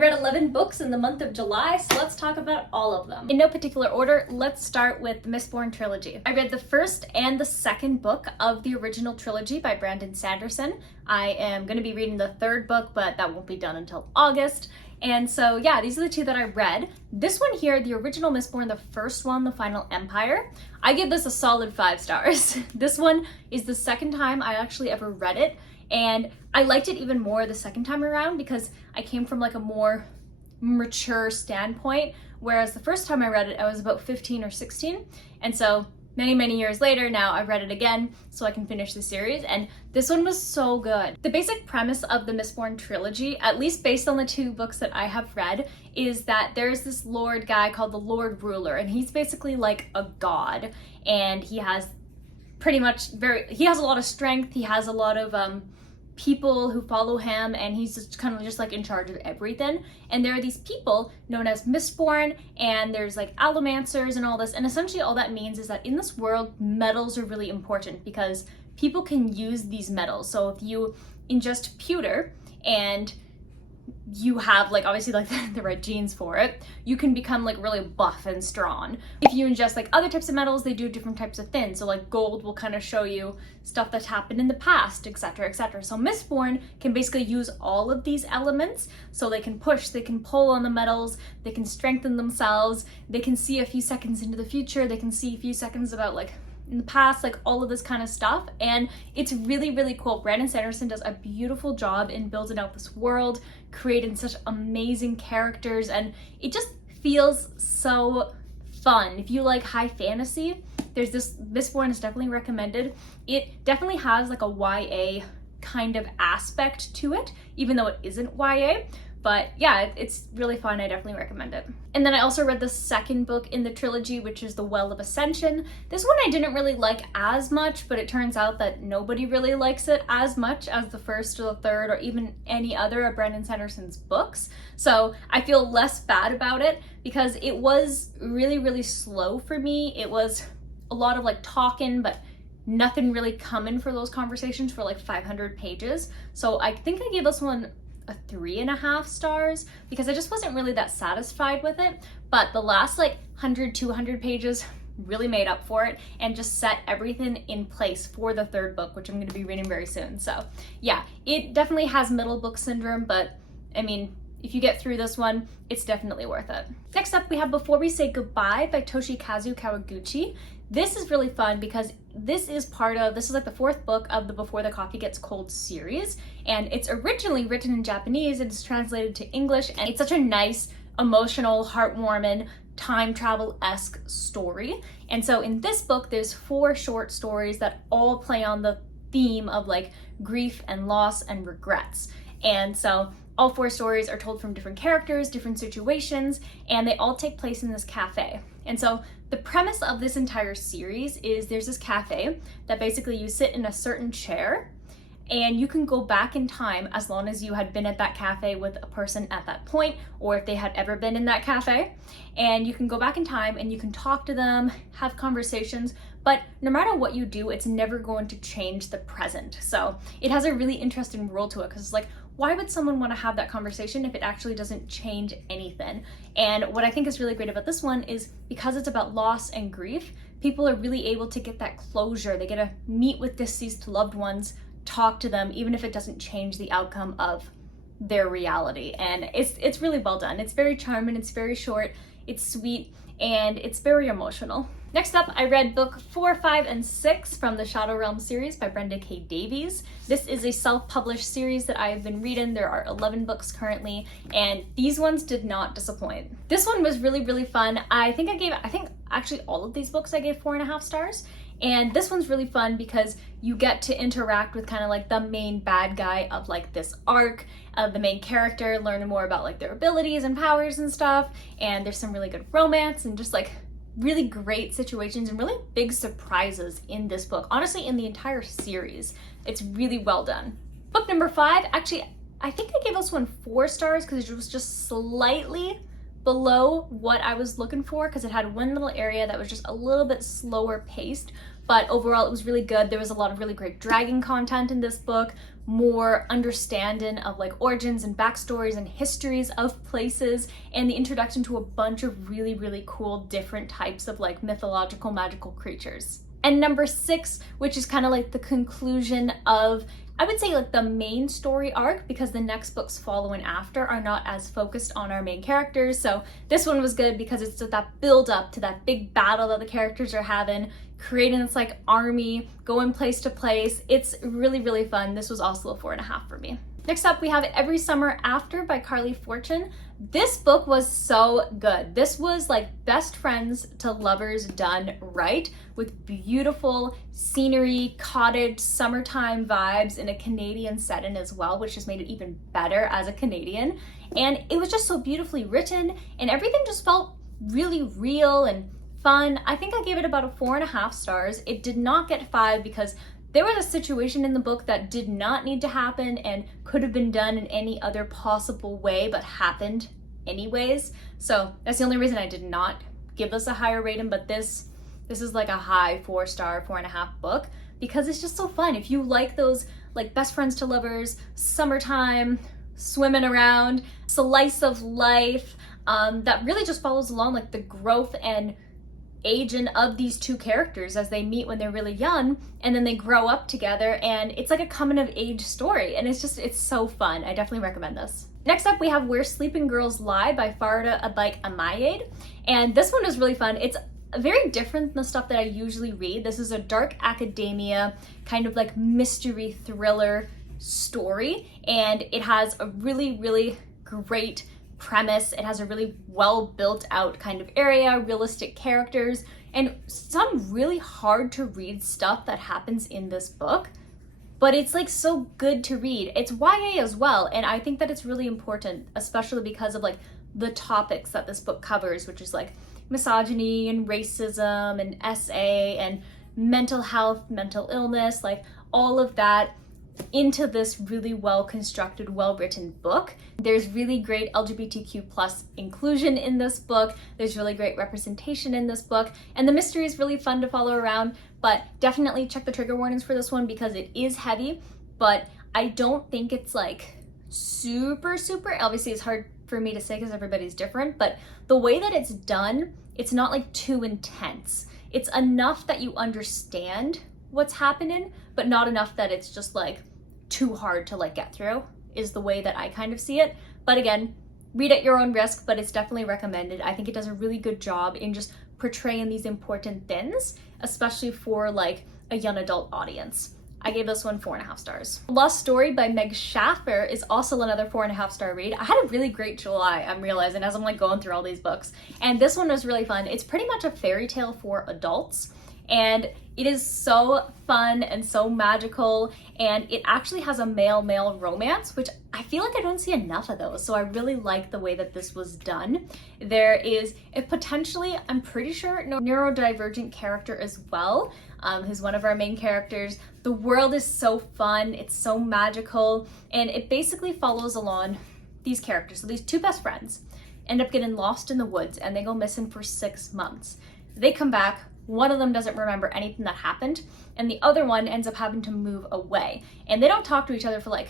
read 11 books in the month of July, so let's talk about all of them. In no particular order, let's start with the Mistborn trilogy. I read the first and the second book of the original trilogy by Brenda Sanderson. I am going to be reading the third book, but that won't be done until August. And so yeah, these are the two that I read. This one here, the original Mistborn, the first one, The Final Empire, I give this a solid 5 stars. This one is the second time I actually ever read it, and I liked it even more the second time around because I came from like a more mature standpoint, whereas the first time I read it, I was about 15 or 16. And so many years later, now I've read it again so I can finish the series, and this one was so good. The basic premise of the Mistborn trilogy, at least based on the 2 books that I have read, is that there's this lord guy called the Lord Ruler, and he's basically like a god, and he has pretty much he has a lot of strength, he has a lot of people who follow him, and he's just kind of just like in charge of everything. And there are these people known as Mistborn, and there's like allomancers and all this, and essentially all that means is that in this world, metals are really important because people can use these metals. So if you ingest pewter and you have like obviously like the right genes for it, you can become like really buff and strong. If you ingest like other types of metals, they do different types of things. So like gold will kind of show you stuff that's happened in the past, etc, etc. So Mistborn can basically use all of these elements, so they can push, they can pull on the metals, they can strengthen themselves, they can see a few seconds into the future, they can see a few seconds about like in the past, like all of this kind of stuff. And it's really cool. Brenda Sanderson does a beautiful job in building out this world, creating such amazing characters, and it just feels so fun. If you like high fantasy, there's this one is definitely recommended. It definitely has like a YA kind of aspect to it, even though it isn't YA. But yeah, it's really fun. I definitely recommend it. And then I also read the second book in the trilogy, which is The Well of Ascension. This one I didn't really like as much, but it turns out that nobody really likes it as much as the first or the third or even any other of Brenda Sanderson's books. So I feel less bad about it because it was really slow for me. It was a lot of like talking, but nothing really coming for those conversations for like 500 pages. So I think I gave this one a 3.5 stars because I just wasn't really that satisfied with it. But the last like 100-200 pages really made up for it and just set everything in place for the third book, which I'm going to be reading very soon. So yeah, it definitely has middle book syndrome, but I mean, if you get through this one, it's definitely worth it. Next up, we have Before We Say Goodbye by Toshikazu Kawaguchi. This is really fun because this is like the 4th book of the Before the Coffee Gets Cold series, and it's originally written in Japanese and it's translated to English, and it's such a nice, emotional, heartwarming, time travel-esque story. And so in this book, there's 4 short stories that all play on the theme of like grief and loss and regrets. And so all 4 stories are told from different characters, different situations, and they all take place in this cafe. And so the premise of this entire series is there's this cafe that basically you sit in a certain chair and you can go back in time as long as you had been at that cafe with a person at that point, or if they had ever been in that cafe. And you can go back in time and you can talk to them, have conversations, but no matter what you do, it's never going to change the present. So it has a really interesting rule to it because it's like, why would someone want to have that conversation if it actually doesn't change anything? And what I think is really great about this one is because it's about loss and grief, people are really able to get that closure. They get to meet with deceased loved ones, talk to them, even if it doesn't change the outcome of their reality. And it's really well done. It's very charming, it's very short, it's sweet, and it's very emotional. Next up, I read book 4, 5, and 6 from the Shadow Realm series by Brenda K. Davies. This is a self-published series that I have been reading. There are 11 books currently, and these ones did not disappoint. This one was really fun. I think actually all of these books I gave 4.5 stars. And this one's really fun because you get to interact with kind of like the main bad guy of like this arc, the main character, learning more about like their abilities and powers and stuff. And there's some really good romance and just like really great situations and really big surprises in this book. Honestly, in the entire series, it's really well done. Book number 5, actually, I think I gave this one 4 stars because it was just slightly below what I was looking for because it had one little area that was just a little bit slower paced, but overall it was really good. There was a lot of really great dragon content in this book, more understanding of like origins and backstories and histories of places, and the introduction to a bunch of really, really cool different types of like mythological magical creatures. And number 6, which is kind of like the conclusion of, I would say, like the main story arc, because the next books following after are not as focused on our main characters. So this one was good because it's just that build up to that big battle that the characters are having, creating this like army, going place to place. It's really, really fun. This was also a 4.5 for me. Next up, we have Every Summer After by Carley Fortune. This book was so good. This was like best friends to lovers done right, with beautiful scenery, cottage, summertime vibes in a Canadian setting as well, which just made it even better as a Canadian. And it was just so beautifully written, and everything just felt really real and fun. I think I gave it about a 4.5 stars. It did not get 5 because there was a situation in the book that did not need to happen and could have been done in any other possible way, but happened anyways. So that's the only reason I did not give this a higher rating, but this is like a high 4-star, 4.5 book, because it's just so fun. If you like those like best friends to lovers, summertime, swimming around, slice of life, that really just follows along like the growth and aging of these two characters as they meet when they're really young and then they grow up together, and it's like a coming of age story, and it's so fun. I definitely recommend this. Next up, we have Where Sleeping Girls Lie by Faridah Àbíké-Íyímídé, and this one is really fun. It's very different than the stuff that I usually read. This is a dark academia kind of like mystery thriller story, and it has a really, really great premise. It has a really well built out kind of area, realistic characters, and some really hard to read stuff that happens in this book, but it's like so good to read. It's YA as well, and I think that it's really important, especially because of like the topics that this book covers, which is like misogyny and racism and SA and mental health, mental illness, like all of that into this really well constructed, well written book. There's really great LGBTQ plus inclusion in this book. There's really great representation in this book, and the mystery is really fun to follow around, but definitely check the trigger warnings for this one because it is heavy, but I don't think it's like super, obviously it's hard for me to say because everybody's different, but the way that it's done, it's not like too intense. It's enough that you understand what's happening, but not enough that it's just like too hard to like get through, is the way that I kind of see it. But again, read at your own risk, but it's definitely recommended. I think it does a really good job in just portraying these important things, especially for like a young adult audience. I gave this one 4.5 stars. Lost Story by Meg Shaffer is also another 4.5 star read. I had a really great July, I'm realizing, as I'm like going through all these books. And this one was really fun. It's pretty much a fairy tale for adults, and it is so fun and so magical, and it actually has a male-male romance, which I feel like I don't see enough of those, so I really like the way that this was done. There is a potentially, I'm pretty sure, neurodivergent character as well, who's one of our main characters. The world is so fun, it's so magical, and it basically follows along these characters. So these two best friends end up getting lost in the woods, and they go missing for 6 months. They come back. One of them doesn't remember anything that happened, and the other one ends up having to move away. And they don't talk to each other for like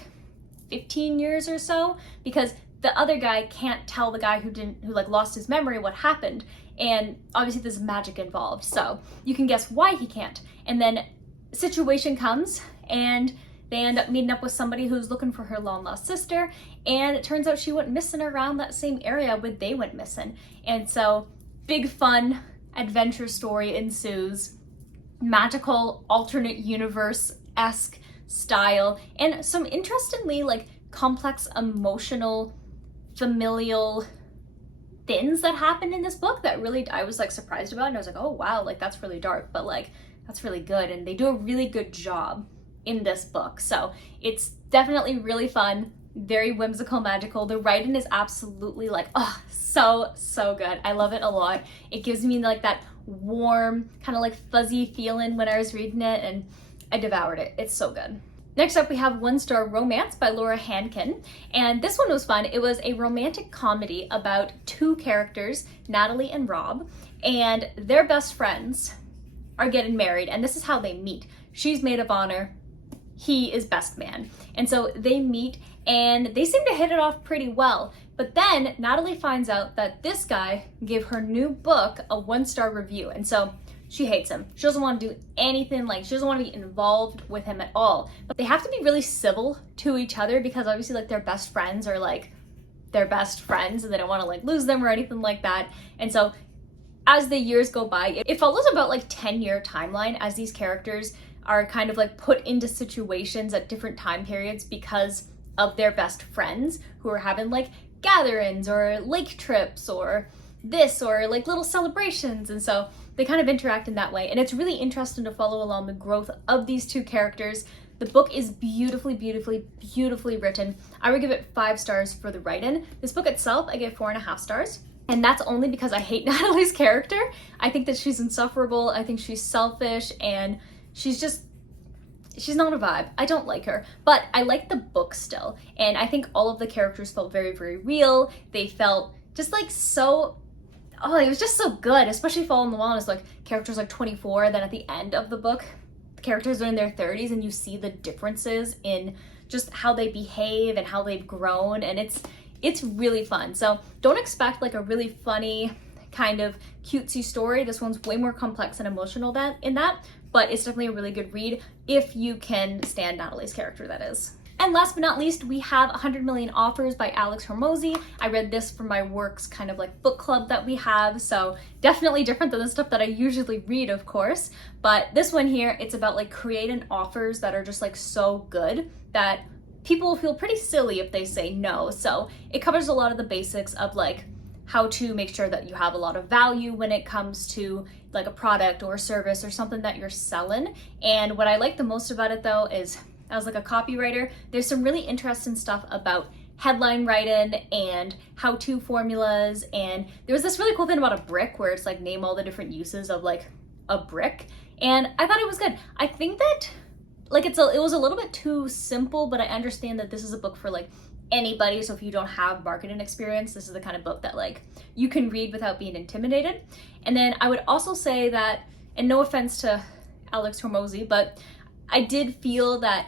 15 years or so, because the other guy can't tell the guy who like lost his memory what happened. And obviously there's magic involved, so you can guess why he can't. And then a situation comes, and they end up meeting up with somebody who's looking for her long lost sister, and it turns out she went missing around that same area where they went missing. And so big fun adventure story ensues, magical alternate universe-esque style, and some interestingly like complex emotional familial things that happen in this book that really I was like surprised about, and I was like, oh wow, like that's really dark, but like that's really good, and they do a really good job in this book. So it's definitely really fun, very whimsical, magical. The writing is absolutely like, oh, so good. I love it a lot. It gives me like that warm, kind of like fuzzy feeling when I was reading it, and I devoured it. It's so good. Next up, we have One Star Romance by Laura Hankin. And this one was fun. It was a romantic comedy about two characters, Natalie and Rob, and their best friends are getting married, and this is how they meet. She's maid of honor, he is best man. And so they meet and they seem to hit it off pretty well. But then Natalie finds out that this guy gave her new book a 1-star review. And so she hates him. She doesn't want to do anything, like she doesn't want to be involved with him at all. But they have to be really civil to each other because obviously like their best friends are like their best friends and they don't want to like lose them or anything like that. And so as the years go by, it follows about like 10-year timeline as these characters are kind of like put into situations at different time periods because of their best friends who are having like gatherings or lake trips or this or like little celebrations. And so they kind of interact in that way. And it's really interesting to follow along the growth of these two characters. The book is beautifully, beautifully, beautifully written. I would give it 5 stars for the write-in. This book itself, I give 4.5 stars. And that's only because I hate Natalie's character. I think that she's insufferable. I think she's selfish and she's not a vibe. I don't like her, but I like the book still. And I think all of the characters felt very, very real. They felt just like so, oh, it was just so good, especially Fall in the Wilderness, like characters like 24, then at the end of the book, the characters are in their 30s and you see the differences in just how they behave and how they've grown, and it's really fun. So don't expect like a really funny kind of cutesy story. This one's way more complex and emotional in that, but it's definitely a really good read if you can stand Natalie's character, that is. And last but not least, we have 100 Million Offers by Alex Hormozi. I read this for my work's kind of like book club that we have, so definitely different than the stuff that I usually read, of course. But this one here, it's about like creating offers that are just like so good that people will feel pretty silly if they say no. So it covers a lot of the basics of like how to make sure that you have a lot of value when it comes to like a product or a service or something that you're selling. And what I like the most about it though is, as like a copywriter, there's some really interesting stuff about headline writing and how-to formulas. And there was this really cool thing about a brick where it's like name all the different uses of like a brick. And I thought it was good. I think that like it was a little bit too simple, but I understand that this is a book for like anybody. So if you don't have marketing experience, this is the kind of book that like you can read without being intimidated. And then I would also say that, and no offense to Alex Hormozi, but I did feel that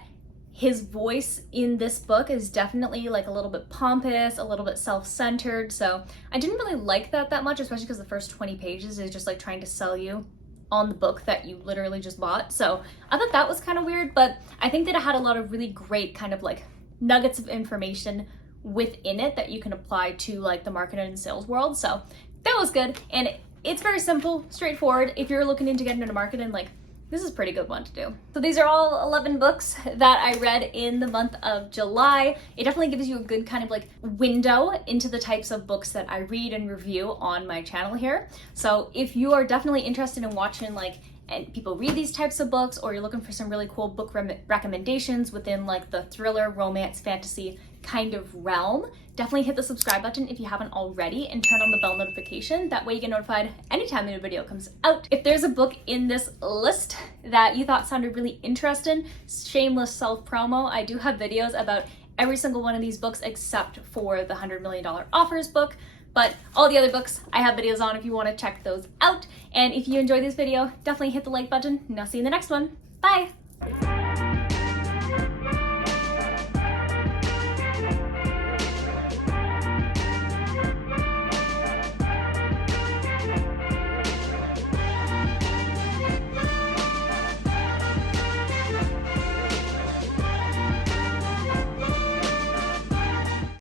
his voice in this book is definitely like a little bit pompous, a little bit self-centered. So I didn't really like that much, especially because the first 20 pages is just like trying to sell you on the book that you literally just bought. So I thought that was kind of weird, but I think that it had a lot of really great kind of like nuggets of information within it that you can apply to like the marketing and sales world. So that was good. And it's very simple, straightforward. If you're looking into getting into marketing, like this is a pretty good one to do. So these are all 11 books that I read in the month of July. It definitely gives you a good kind of like window into the types of books that I read and review on my channel here. So if you are definitely interested in watching like and people read these types of books, or you're looking for some really cool book recommendations within like the thriller, romance, fantasy kind of realm, definitely hit the subscribe button if you haven't already and turn on the bell notification. That way you get notified anytime a new video comes out. If there's a book in this list that you thought sounded really interesting, shameless self-promo, I do have videos about every single one of these books except for the $100 Million Offers book. But all the other books I have videos on if you want to check those out. And if you enjoyed this video, definitely hit the like button, and I'll see you in the next one. Bye!